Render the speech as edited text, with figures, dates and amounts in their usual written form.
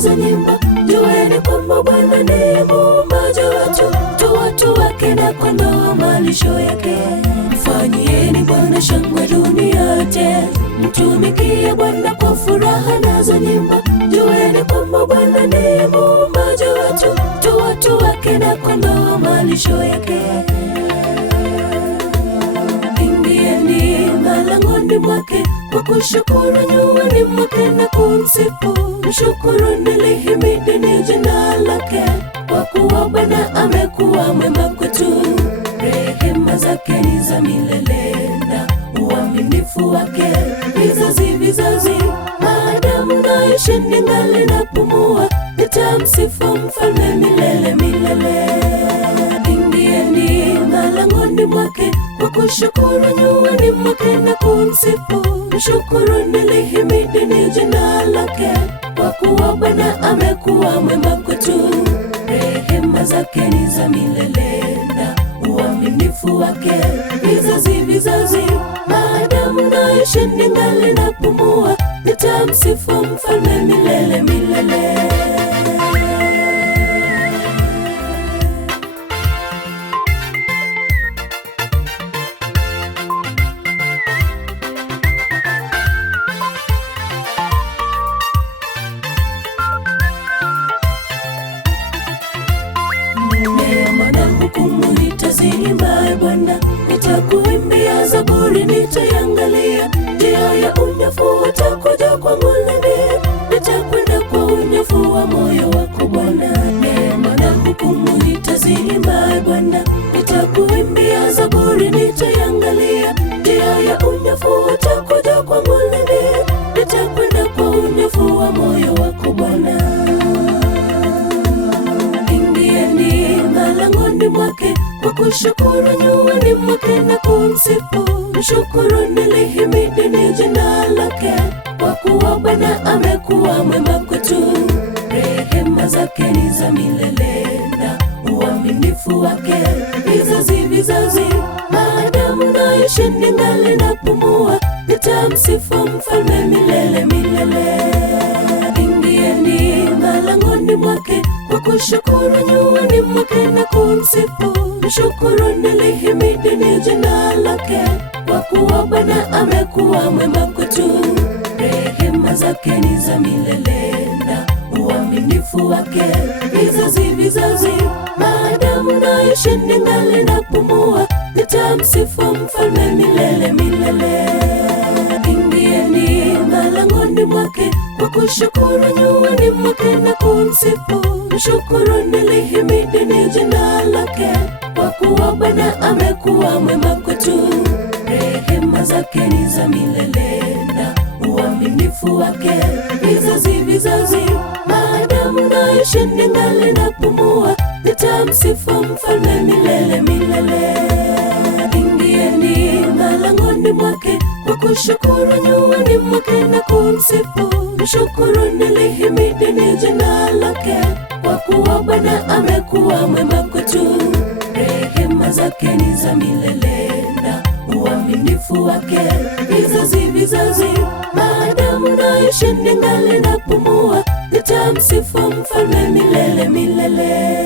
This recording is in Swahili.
za nyimbo, jueni kwamba Bwana ni muumbaji wetu, tu watu wake na kondoo malisho yake. Mfanyieni Bwana shangwe dunia yote, mtumikie Bwana kwa furaha na za nyimbo, jueni kwamba Bwana ni muumbaji wetu, tu watu wake na kondoo malisho yake. Ingieni malangoni mwake kwa kushukuru, nyuani mwake na kumsifu. Mshukuruni, lihimidini jina lake, kwa kuwa Bwana amekuwa mwema kwetu. Rehema zake ni za milele na uaminifu wake vizazi vizazi. Maadamu naishi ningali napumua, nitamsifu mfalme milele milele. Ingieni malangoni mwake kwa kushukuru, nyuani mwake na kumsifu. Mshukuruni, lihimidini jina lake, kwa kuwa Bwana amekuwa mwema kwetu. Rehema zake ni za milele na uaminifu wake vizazi vizazi. Maadamu naishi ningali napumua, nitamsifu mfalme milele milele. Neema na hukumu nitaziimba, Bwana, nitakuimbia zaburi, nitaiangalia njia ya unyofu. Utakuja kwangu lini? Nitakwenda kwa unyofu wa moyo wako Bwana. Neema na hukumu nitaziimba, Bwana, nitakuimbia zaburi, nitaiangalia njia ya unyofu. Utakuja kwangu lini? Nitakwenda kwa unyofu wa moyo wako Bwana. Malangoni mwake kwa kushukuru, nyuani mwake na kumsifu. Mshukuruni, lihimidini jina lake, kwa kuwa Bwana amekuwa mwema kwetu. Rehema zake ni za milele na uaminifu wake vizazi vizazi. Maadamu naishi ningali napumua, nitamsifu mfalme milele milele. Ingieni malangoni mwake kwa kushukuru, nyuani mwake na kumsifu. Mshukuruni, lihimidini jina lake, kwa kuwa Bwana amekuwa mwema kwetu. Rehema zake ni za milele na uaminifu wake vizazi vizazi. Maadamu naishi ningali napumua, nitamsifu mfalme milele milele. Ingieni malangoni mwake kwa kushukuru, nyuani mwake na kumsifu. Mshukuruni, lihimidini jina lake, kwa kuwa Bwana amekuwa mwema kwetu. Rehema zake ni za milele na uaminifu wake vizazi vizazi. Maadamu naishi ningali napumua, nitamsifu mfalme milele milele. Ingieni malangoni mwake kwa kushukuru, nyuani mwake na kumsifu. Mshukuruni, lihimidini jina lake, kwa kuwa Bwana amekuwa mwema kwetu. Rehema zake ni za milele na uaminifu wake vizazi vizazi. Maadamu naishi ningali napumua, nitamsifu mfalme milele milele.